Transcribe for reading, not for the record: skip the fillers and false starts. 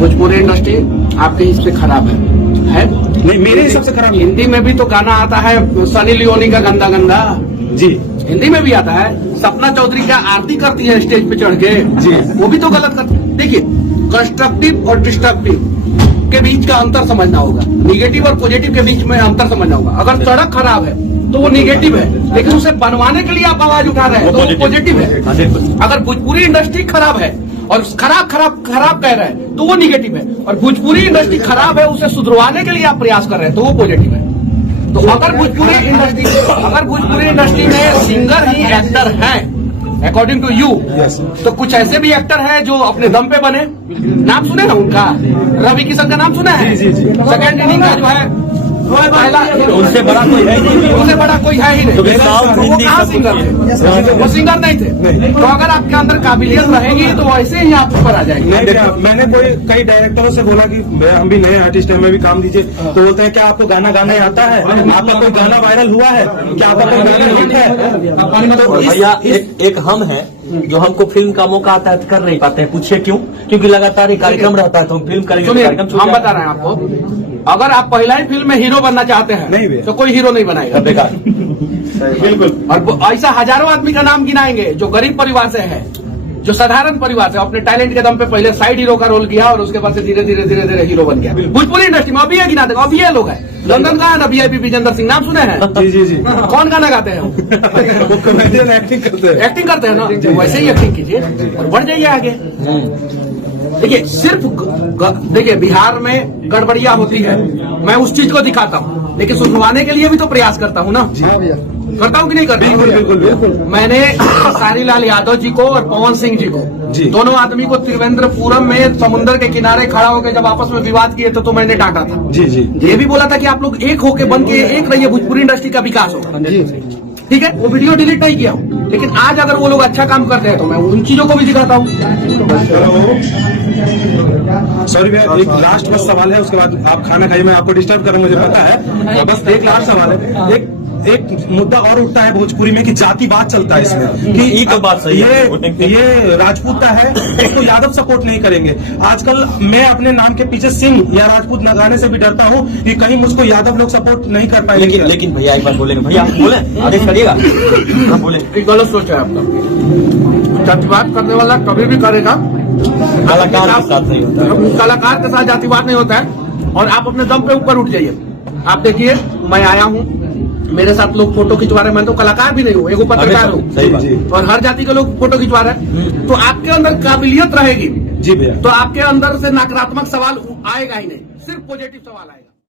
Bhojpuri industry आपके हिसाब से खराब है नहीं, मेरे हिसाब से खराब नहीं। हिंदी में भी तो गाना आता है सनी लियोनी का गंदा गंदा जी, हिंदी में भी आता है। सपना चौधरी का आरती करती है स्टेज पे चढ़ के जी, वो भी तो गलत करती है। देखिए, कंस्ट्रक्टिव और डिस्ट्रक्टिव के बीच का अंतर समझना होगा, निगेटिव और पॉजिटिव के बीच में अंतर समझना होगा। अगर सड़क खराब है तो वो निगेटिव है, लेकिन उसे बनवाने के लिए आप आवाज उठा रहे हैं तो वो पॉजिटिव है। अगर भोजपुरी इंडस्ट्री खराब है और खराब कह रहे हैं तो वो निगेटिव है, और भोजपुरी इंडस्ट्री खराब है उसे सुधरवाने के लिए आप प्रयास कर रहे हैं तो वो पॉजिटिव है। तो अगर भोजपुरी इंडस्ट्री में सिंगर ही एक्टर है अकॉर्डिंग टू यू, तो कुछ ऐसे भी एक्टर है जो अपने दम पे बने। नाम सुने ना उनका, रवि किशन का नाम सुना है? सेकंड इनिंग का जो है पहला, उनसे बड़ा कोई है नहीं, उनसे बड़ा कोई है ही नहीं। तो वो कहाँ सिंगर थे? वो सिंगर नहीं थे। तो अगर आपके अंदर काबिलियत रहेगी तो वैसे ही आप ऊपर आ जाएंगे। मैंने कई डायरेक्टरों से बोला कि हम भी नए आर्टिस्ट हैं, हमें भी काम दीजिए, तो बोलते हैं क्या आपको गाना गाना आता है? आपका कोई गाना वायरल हुआ है क्या? आपका कोई गाना हिट है? तो भैया एक हम है जो हमको फिल्म का मौका आता है कर नहीं पाते हैं। पूछिए क्यों? क्योंकि लगातार एक कार्यक्रम रहता है तो हम फिल्म करेंगे। सुनिए, हम बता रहे हैं आपको, अगर आप पहला ही फिल्म में हीरो बनना चाहते हैं तो कोई हीरो नहीं बनाएगा, बेकार। बिल्कुल। और ऐसा हजारों आदमी का नाम गिनाएंगे जो गरीब परिवार से है, जो साधारण परिवार से अपने टैलेंट के दम पे पहले साइड हीरो का रोल किया और उसके बाद से धीरे धीरे हीरो बन गया। भोजपुरी इंडस्ट्री में अभी है गिना देगा, अभी ये लोग है। लंदन का है ना VIP विजेंद्र सिंह, नाम सुने हैं? जी। कौन गाना गाते हैं? वो कॉमेडियन एक्टिंग करते हैं ना, वैसे ही एक्टिंग कीजिए और बढ़ जाइए आगे। देखिए, सिर्फ देखिए बिहार में गड़बड़ियां होती है, मैं उस चीज को दिखाता हूँ, लेकिन सुधरवाने के लिए भी तो प्रयास करता हूँ ना। करता हूँ कि नहीं करता? बिल्कुल। मैंने सारीलाल यादव जी को और पवन सिंह जी को, दोनों आदमी को त्रिवेंद्रपुरम में समुद्र के किनारे खड़ा होकर जब आपस में विवाद किए तो मैंने डांटा था। जी। ये भी बोला था कि आप लोग एक होके बन के एक रहिए, भोजपुरी इंडस्ट्री का विकास होगा। ठीक है, वो वीडियो डिलीट नहीं किया हूँ, लेकिन आज अगर वो लोग अच्छा काम करते हैं तो मैं उन चीजों को भी दिखाता हूँ। सॉरी भैया, एक लास्ट बस सवाल है, उसके बाद आप खाना खाइए, मैं आपको डिस्टर्ब करूँ मुझे पता है। बस एक लास्ट सवाल है। एक मुद्दा और उठता है भोजपुरी में कि जातिवाद चलता है इसमें, कि ये तो बात सही है। ये राजपूत है, इसको यादव सपोर्ट नहीं करेंगे। आजकल मैं अपने नाम के पीछे सिंह या राजपूत लगाने से भी डरता हूँ कि कहीं मुझको यादव लोग सपोर्ट नहीं कर पाएंगे। लेकिन भैया एक बार बोलेंगे, भैया बोले आदेश करिएगा, बोले गलत सोच है आपका। जातिवाद करने वाला कभी भी करेगा, कलाकार के साथ नहीं होता है। कलाकार के साथ जातिवाद नहीं होता है। और आप अपने दम पे ऊपर उठ जाइए। आप देखिए, मैं आया हूँ, मेरे साथ लोग फोटो खिंचवा रहे हैं, मैं तो कलाकार भी नहीं हूँ, एक पत्रकार हूँ, और हर जाति के लोग फोटो खिंचवा रहे हैं। तो आपके अंदर काबिलियत रहेगी जी भैया, तो आपके अंदर से नकारात्मक सवाल आएगा ही नहीं, सिर्फ पॉजिटिव सवाल आएगा।